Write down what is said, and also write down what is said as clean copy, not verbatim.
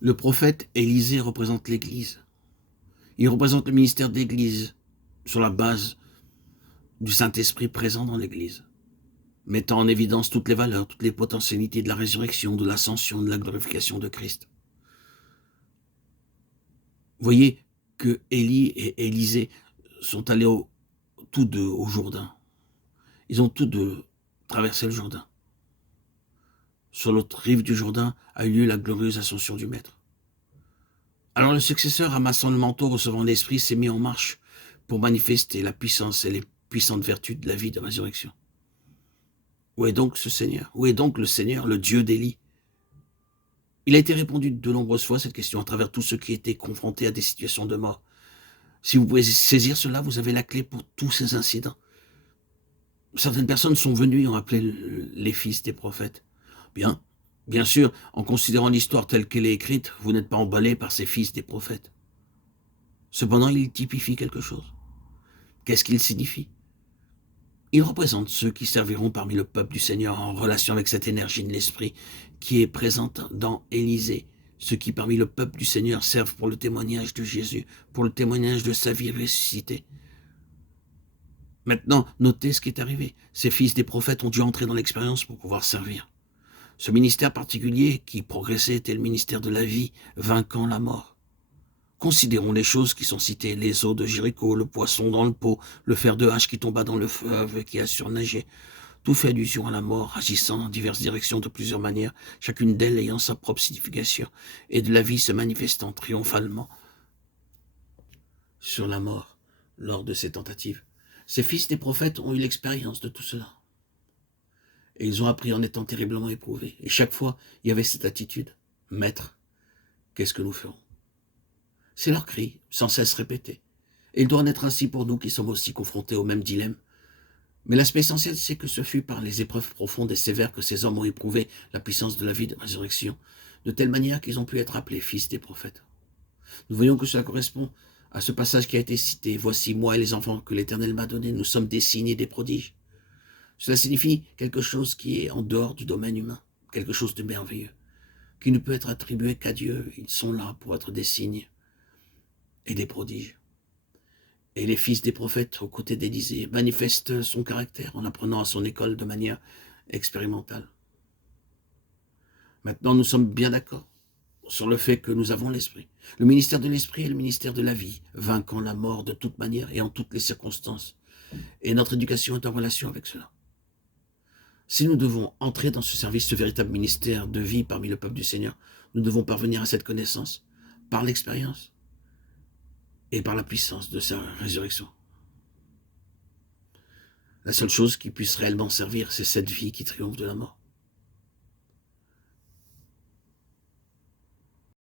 Le prophète Élisée représente l'Église. Il représente le ministère d'Église sur la base du Saint-Esprit présent dans l'Église, mettant en évidence toutes les valeurs, toutes les potentialités de la résurrection, de l'ascension, de la glorification de Christ. Vous voyez que Élie et Élisée sont allés tous deux au Jourdain. Ils ont tous deux traversé le Jourdain. Sur l'autre rive du Jourdain a eu lieu la glorieuse ascension du Maître. Alors le successeur, ramassant le manteau, recevant l'Esprit, s'est mis en marche pour manifester la puissance et les puissantes vertus de la vie de résurrection. Où est donc ce Seigneur? Où est donc le Seigneur, le Dieu d'Élie? Il a été répondu de nombreuses fois cette question à travers tous ceux qui étaient confrontés à des situations de mort. Si vous pouvez saisir cela, vous avez la clé pour tous ces incidents. Certaines personnes sont venues et ont appelé les fils des prophètes. Bien sûr, en considérant l'histoire telle qu'elle est écrite, vous n'êtes pas emballé par ces fils des prophètes. Cependant, il typifie quelque chose. Qu'est-ce qu'il signifie? Il représente ceux qui serviront parmi le peuple du Seigneur en relation avec cette énergie de l'Esprit qui est présente dans Élisée. Ceux qui parmi le peuple du Seigneur servent pour le témoignage de Jésus, pour le témoignage de sa vie ressuscitée. Maintenant, notez ce qui est arrivé. Ces fils des prophètes ont dû entrer dans l'expérience pour pouvoir servir. Ce ministère particulier qui progressait était le ministère de la vie, vainquant la mort. Considérons les choses qui sont citées, les eaux de Jéricho, le poisson dans le pot, le fer de hache qui tomba dans le fleuve qui a surnagé. Tout fait allusion à la mort, agissant dans diverses directions de plusieurs manières, chacune d'elles ayant sa propre signification, et de la vie se manifestant triomphalement sur la mort lors de ces tentatives. Ces fils des prophètes ont eu l'expérience de tout cela. Et ils ont appris en étant terriblement éprouvés. Et chaque fois, il y avait cette attitude. Maître, qu'est-ce que nous ferons? C'est leur cri, sans cesse répété. Et il doit en être ainsi pour nous qui sommes aussi confrontés au même dilemme. Mais l'aspect essentiel, c'est que ce fut par les épreuves profondes et sévères que ces hommes ont éprouvé la puissance de la vie de résurrection, de telle manière qu'ils ont pu être appelés fils des prophètes. Nous voyons que cela correspond à ce passage qui a été cité. « Voici moi et les enfants que l'Éternel m'a donnés, nous sommes des signes et des prodiges. » Cela signifie quelque chose qui est en dehors du domaine humain, quelque chose de merveilleux, qui ne peut être attribué qu'à Dieu. Ils sont là pour être des signes et des prodiges. Et les fils des prophètes, aux côtés d'Élisée, manifestent son caractère en apprenant à son école de manière expérimentale. Maintenant, nous sommes bien d'accord sur le fait que nous avons l'Esprit. Le ministère de l'Esprit est le ministère de la vie, vainquant la mort de toute manière et en toutes les circonstances. Et notre éducation est en relation avec cela. Si nous devons entrer dans ce service, ce véritable ministère de vie parmi le peuple du Seigneur, nous devons parvenir à cette connaissance par l'expérience et par la puissance de sa résurrection. La seule chose qui puisse réellement servir, c'est cette vie qui triomphe de la mort.